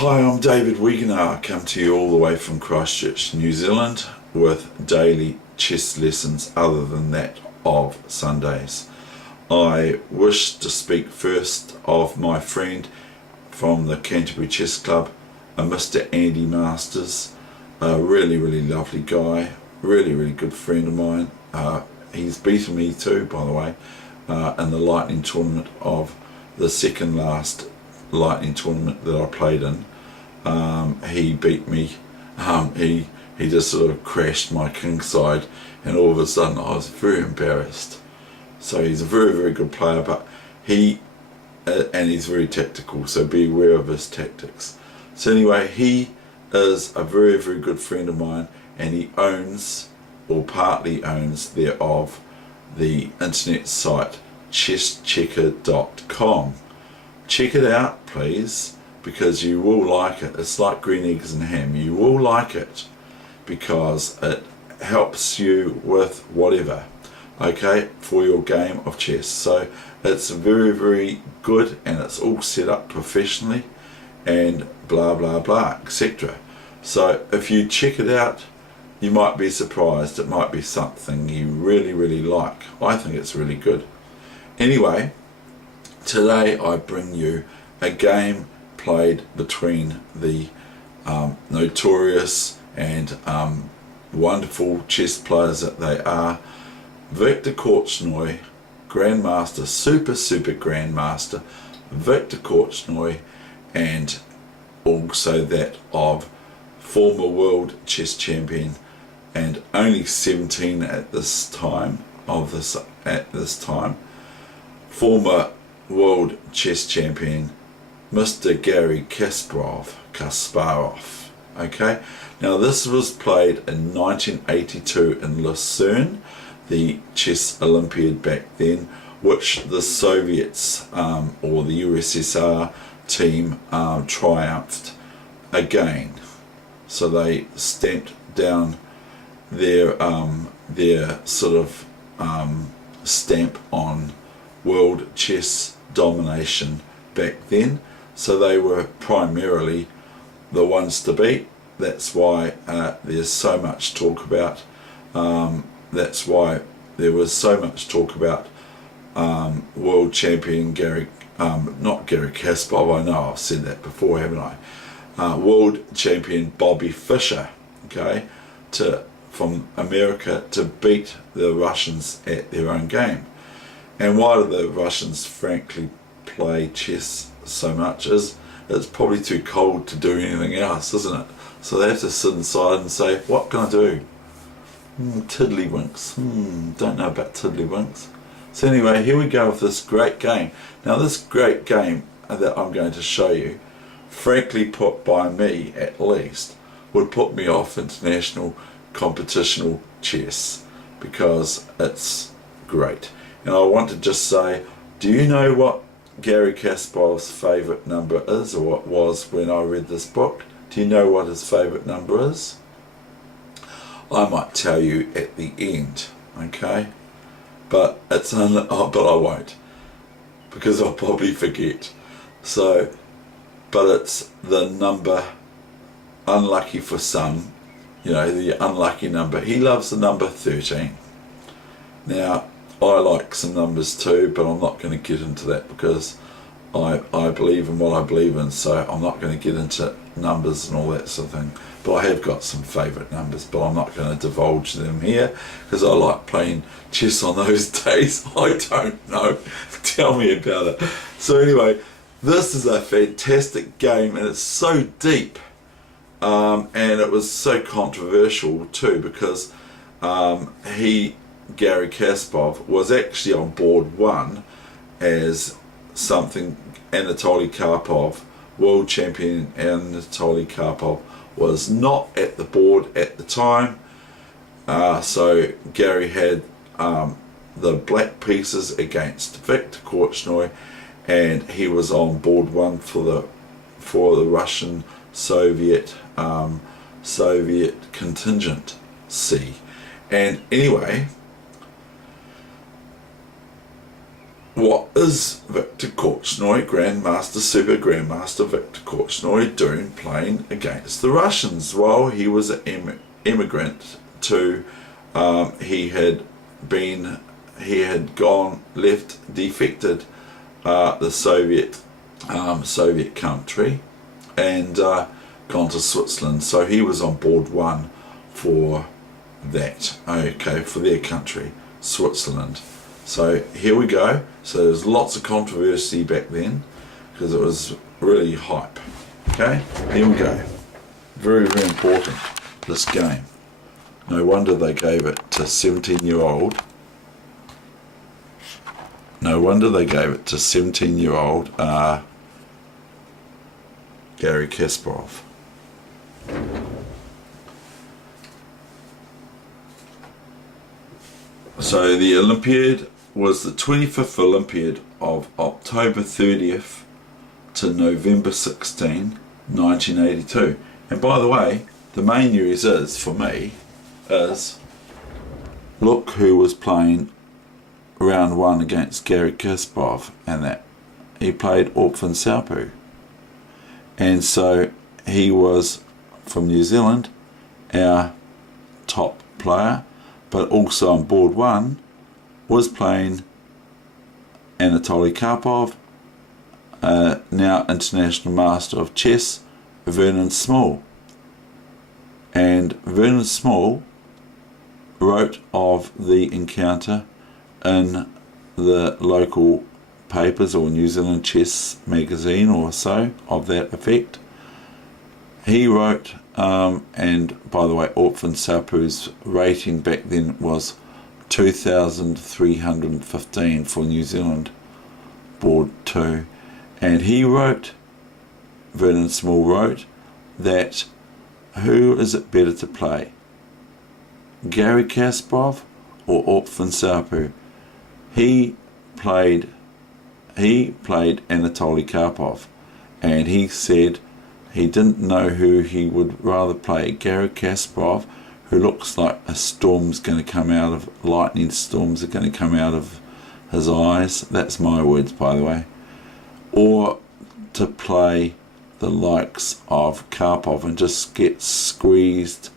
Hi, I'm David Weegenaar. I come to you all the way from Christchurch, New Zealand, with daily chess lessons other than that of Sundays. I wish to speak first of my friend from the Canterbury Chess Club, a Mr. Andy Masters, a really lovely guy, really good friend of mine. He's beaten me too, by the way, in the Lightning tournament of the second last Lightning tournament that I played in. He beat me. He just sort of crashed my kingside, and all of a sudden I was very embarrassed. So he's a very good player, but and he's very tactical, so be aware of his tactics. So anyway, he is a very good friend of mine, and he owns, or partly owns thereof, the internet site chesschecker.com. Check it out, please, because you will like it. It's like green eggs and ham. You will like it because it helps you with whatever, okay, for your game of chess. So it's very good, and it's all set up professionally and blah etc. So if you check it out, you might be surprised. It might be something you really like. I think it's really good. Anyway, today I bring you a game played between the notorious and wonderful chess players that they are, Viktor Korchnoi, Grandmaster, super Grandmaster Viktor Korchnoi, and also that of former world chess champion and only 17 at this time, former world chess champion Mr. Garry Kasparov. Okay, now this was played in 1982 in Lucerne, the chess Olympiad back then, which the Soviets or the USSR team triumphed again. So they stamped down their sort of stamp on world chess domination back then. So they were primarily the ones to beat. That's why there's so much talk about. That's why there was so much talk about world champion not Garry Kasparov. I know I've said that before, haven't I? World champion Bobby Fischer, okay, from America, to beat the Russians at their own game. And why do the Russians frankly play chess so much is it's probably too cold to do anything else, isn't it? So they have to sit inside and say, what can I do? Tiddlywinks. Don't know about tiddlywinks. So anyway, here we go with this great game. Now this great game that I'm going to show you, frankly put by me at least, would put me off international competitional chess because it's great. And I want to just say, do you know what Garry Kasparov's favourite number is, or what was when I read this book? Do you know what his favourite number is? I might tell you at the end, okay? But but I won't, because I'll probably forget. So, but it's the number unlucky for some, you know, the unlucky number. He loves the number 13. Now, I like some numbers too, but I'm not going to get into that because I believe in what I believe in, so I'm not going to get into numbers and all that sort of thing. But I have got some favourite numbers, but I'm not going to divulge them here because I like playing chess on those days. I don't know. Tell me about it. So anyway, this is a fantastic game, and it's so deep, and it was so controversial too because Garry Kasparov was actually on board one as something. Anatoly Karpov, world champion Anatoly Karpov, was not at the board at the time. So Garry had the black pieces against Viktor Korchnoi, and he was on board one for the Russian Soviet contingency. And anyway, what is Viktor Korchnoi, Super Grandmaster Viktor Korchnoi, doing playing against the Russians? Well, he was an immigrant to, he had defected the Soviet country and gone to Switzerland. So he was on board one for that, okay, for their country, Switzerland. So here we go. So there's lots of controversy back then because it was really hype. Okay, here we go. Very, very important, this game. No wonder they gave it to 17-year-old. No wonder they gave it to 17-year-old Garry Kasparov. So the Olympiad was the 25th Olympiad of October 30th to November 16, 1982. And by the way, the main news is, for me, is look who was playing round one against Garry Kasparov, and that he played Orphan Saupu. And so he was from New Zealand, our top player, but also on board one was playing Anatoly Karpov, now international master of chess, Vernon Small. And Vernon Small wrote of the encounter in the local papers or New Zealand Chess magazine or so, of that effect. He wrote, and by the way, Orphan Saupu's rating back then was 2,315 for New Zealand board 2, and he wrote, Vernon Small wrote, that who is it better to play, Garry Kasparov or Orphan Saupu? He played Anatoly Karpov, and he said he didn't know who he would rather play, Garry Kasparov, who looks like a storm's going to come out of, lightning storms are going to come out of his eyes, that's my words by the way, or to play the likes of Karpov and just get squeezed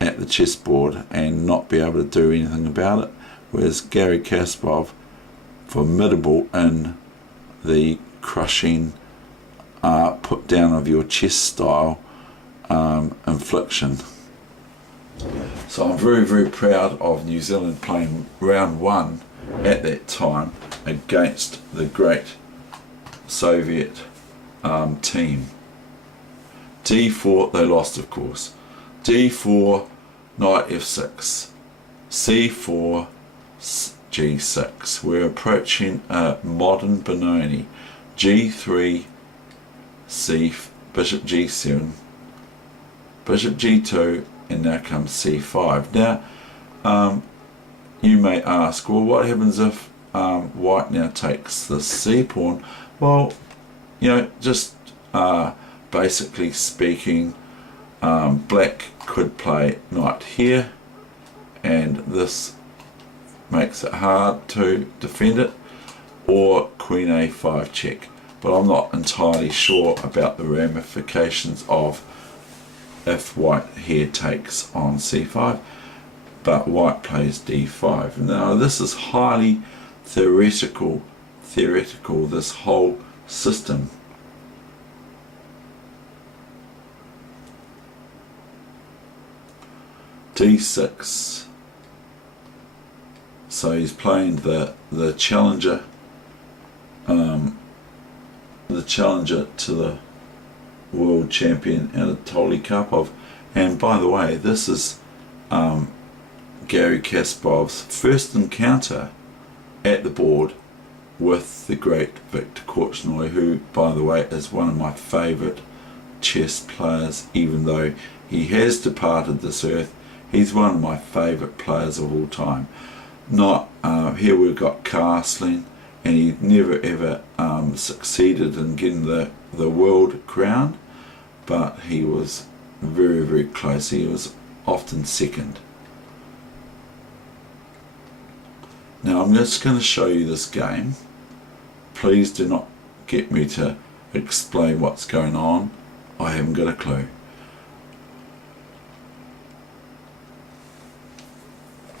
at the chessboard and not be able to do anything about it, whereas Garry Kasparov, formidable in the crushing put down of your chess style infliction. So I'm very, very proud of New Zealand playing round one at that time against the great Soviet team. D4, they lost of course. D4, knight f6, c4, g6. We're approaching a modern Benoni. g3, bishop g7, bishop g2, and now comes c5. Now you may ask, well, what happens if white now takes the c pawn? Well, you know, just basically speaking, black could play knight here, and this makes it hard to defend it, or queen a5 check. But I'm not entirely sure about the ramifications of if white here takes on c5, but white plays d5. Now this is highly theoretical, this whole system. d6. So he's playing the challenger, to the world champion Anatoly Karpov. And by the way, this is Garry Kasparov's first encounter at the board with the great Viktor Korchnoi, who, by the way, is one of my favourite chess players. Even though he has departed this earth, he's one of my favourite players of all time. Not here we've got castling, and he never ever succeeded in getting the world crown, but he was very, very close. He was often second. Now I'm just going to show you this game. Please do not get me to explain what's going on. I haven't got a clue.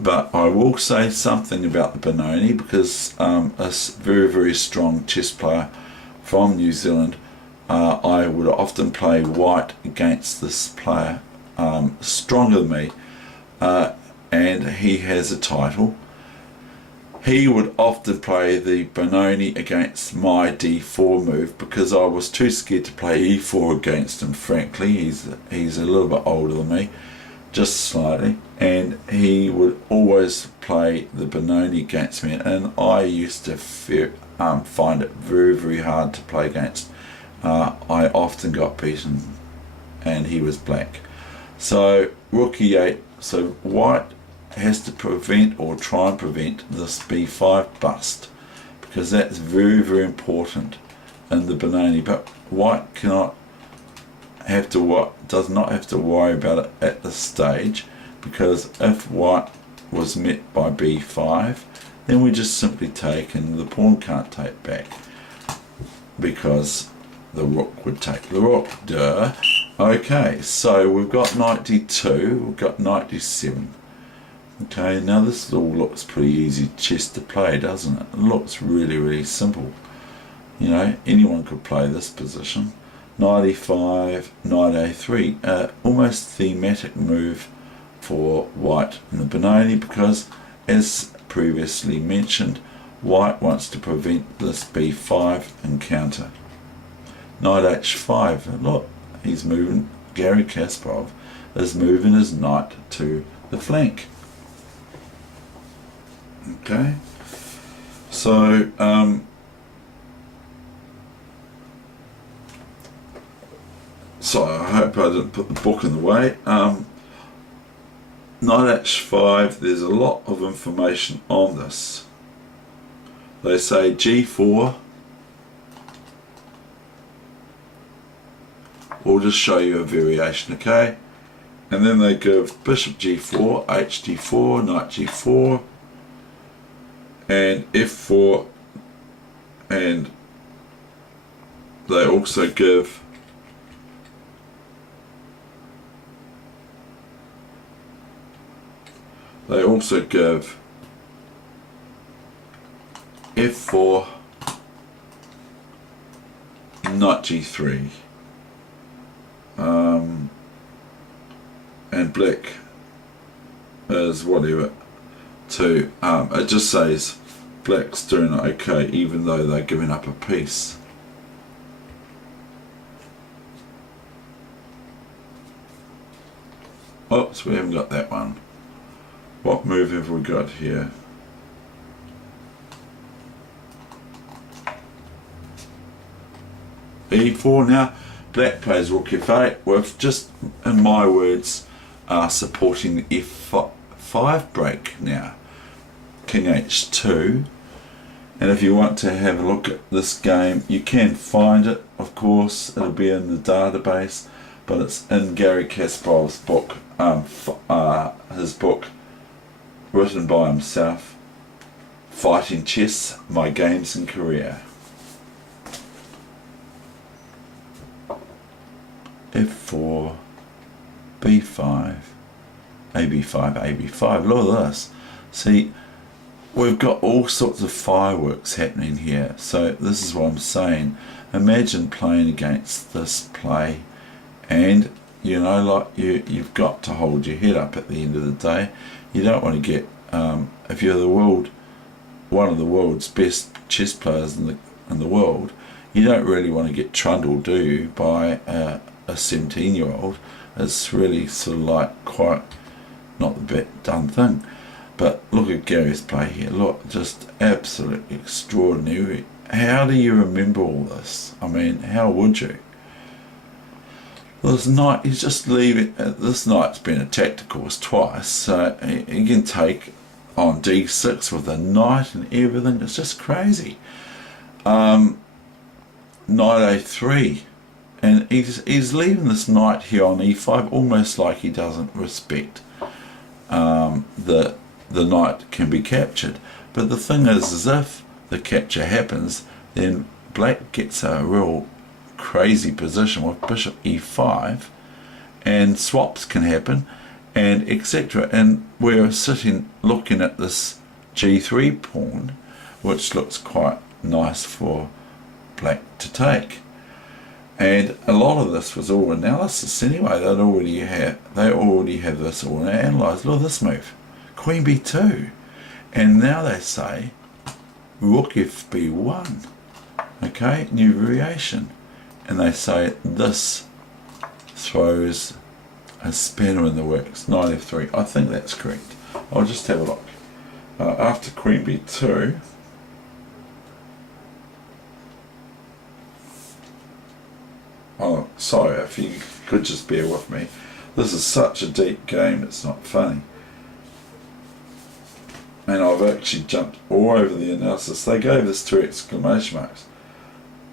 But I will say something about the Benoni, because a very, very strong chess player from New Zealand, I would often play white against this player, stronger than me, and he has a title. He would often play the Benoni against my d4 move because I was too scared to play e4 against him, frankly. He's a little bit older than me, just slightly, and he would always play the Benoni against me, and I used to find it very, very hard to play against. I often got beaten, and he was black. So rook e8, so white has to prevent, or try and prevent, this b5 bust, because that's very, very important in the Benoni. But white does not have to worry about it at this stage, because if white was met by b5, then we just simply take, and the pawn can't take back because the rook would take the rook. Duh. Okay, so we've got knight d2, we've got knight d7. Okay, now this all looks pretty easy chess to play, doesn't it? It looks really, really simple. You know, anyone could play this position. Knight e5, knight a3, almost thematic move for white in the Benoni, because as previously mentioned, white wants to prevent this b5 encounter. Knight h5, look, he's moving, Garry Kasparov is moving his knight to the flank. Okay, so I hope I didn't put the book in the way. Knight h5, there's a lot of information on this. They say g4. We'll just show you a variation, okay? And then they give bishop g4, h d4, knight g4, and f4, and they also give f4, knight g3, and black is whatever to it just says black's doing it okay, even though they're giving up a piece. Oops, we haven't got that one. What move have we got here? e4. Now black plays rook f8 with, just in my words, supporting the f5 break now. King h2, and if you want to have a look at this game, you can find it, of course. It'll be in the database, but it's in Garry Kasparov's book, his book written by himself, Fighting Chess, My Games and Career. f4, b5, ab5, ab5. Look at this. See, we've got all sorts of fireworks happening here. So this is what I'm saying. Imagine playing against this play, and you know, like you've got to hold your head up at the end of the day. You don't want to get if you're one of the world's best chess players in the world, you don't really want to get trundled, do you, by a 17-year-old. It's really sort of like quite not the best done thing. But look at Gary's play here. Look, just absolutely extraordinary. How do you remember all this? I mean, how would you? Well, this knight, he's just leaving. This knight's been attacked, of course, twice. So he can take on d6 with a knight and everything. It's just crazy. Knight a3. And he's leaving this knight here on e5 almost like he doesn't respect the knight can be captured. But the thing is if the capture happens, then black gets a real crazy position with bishop e5, and swaps can happen, and etc. And we're sitting looking at this g3 pawn, which looks quite nice for black to take. And a lot of this was all analysis anyway. They already have this all analysed. Look at this move, queen b2, and now they say rook fb1. Okay, new variation, and they say this throws a spanner in the works. Knight f3. I think that's correct. I'll just have a look. After queen b2. Oh, sorry, if you could just bear with me. This is such a deep game, it's not funny. And I've actually jumped all over the analysis. They gave this 2 exclamation marks.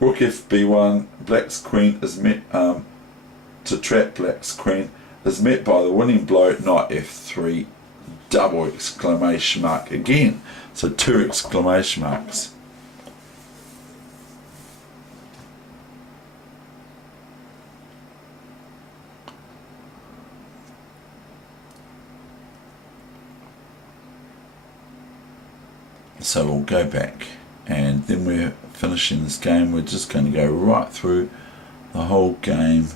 Rook fb1, black's queen is met, to trap black's queen, is met by the winning blow, knight f3, double exclamation mark again. So 2 exclamation marks. So we'll go back, and then we're finishing this game. We're just going to go right through the whole game.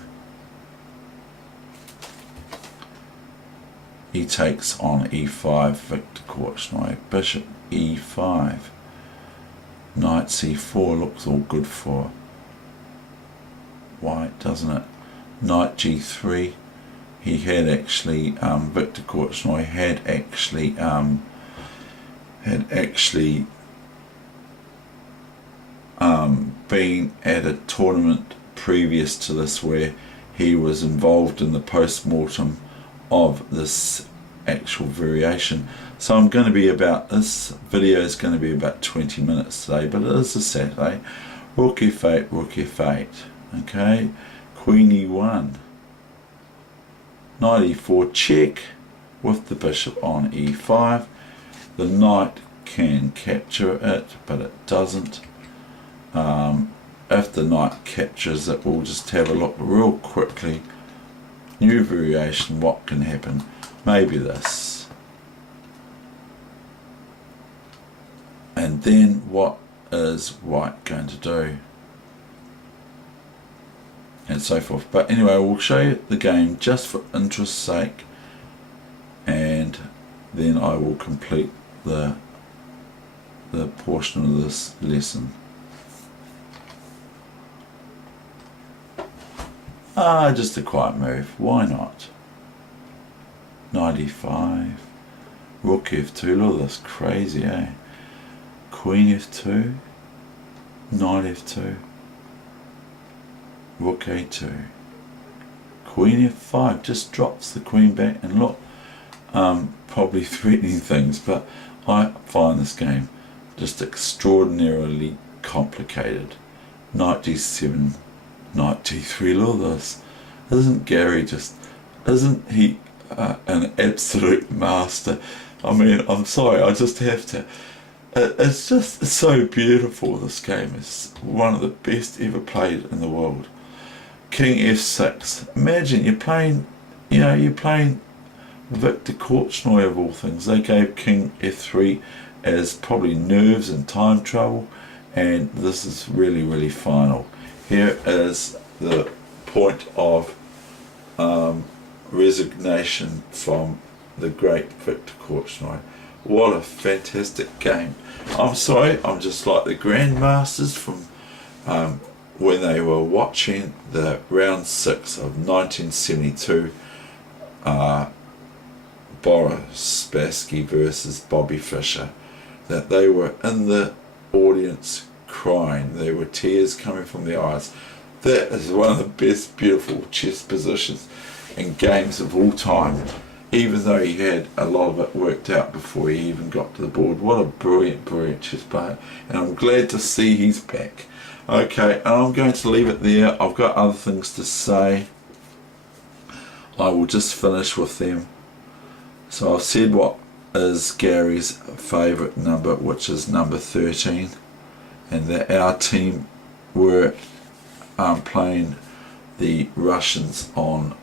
He takes on e5, Victor Korchnoi, bishop e5, knight c4, looks all good for white, doesn't it? Knight g3, he had actually, Victor Korchnoi had actually been at a tournament previous to this where he was involved in the post-mortem of this actual variation. So I'm going to be about, this video is going to be about 20 minutes today, but it is a Saturday. Rook f8, rook f8, okay, queen e1, knight e4 check with the bishop on e5. The knight can capture it, but it doesn't. If the knight captures it, we'll just have a look real quickly. New variation, what can happen? Maybe this. And then what is white going to do? And so forth. But anyway, we'll show you the game just for interest's sake, and then I will complete the portion of this lesson. Just a quiet move, why not? Knight e5, rook f2, look at this, crazy, eh? Queen f2, knight f2, rook a2, queen f5, just drops the queen back, and look, probably threatening things, but I find this game just extraordinarily complicated. Knight d7, knight d3, look at this. Isn't Garry isn't he an absolute master? I mean, I'm sorry, I just have to. It's just so beautiful, this game. It's one of the best ever played in the world. King f6. Imagine you're playing Victor Korchnoi of all things. They gave king f3 as probably nerves and time trouble, and this is really, really final. Here is the point of resignation from the great Victor Korchnoi. What a fantastic game. I'm sorry, I'm just like the grandmasters from when they were watching the round 6 of 1972 Boris Spassky versus Bobby Fischer, that they were in the audience crying. There were tears coming from their eyes. That is one of the best beautiful chess positions and games of all time, even though he had a lot of it worked out before he even got to the board. What a brilliant, brilliant chess player, and I'm glad to see he's back. Okay, and I'm going to leave it there. I've got other things to say. I will just finish with them. So I've said what is Gary's favourite number, which is number 13, and that our team were playing the Russians on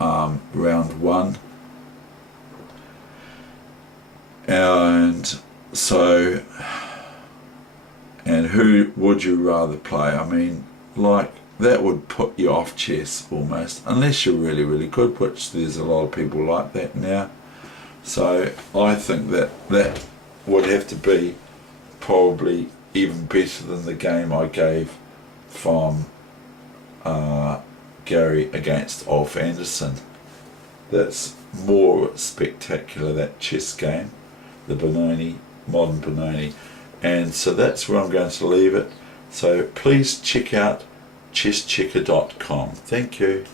round 1, and so, and who would you rather play? I mean, like, that would put you off chess almost, unless you're really, really good, which there's a lot of people like that now. So I think that that would have to be probably even better than the game I gave from Gary against Ulf Anderson. That's more spectacular, that chess game, the Benoni, modern Benoni. And so that's where I'm going to leave it. So please check out chesschecker.com. Thank you.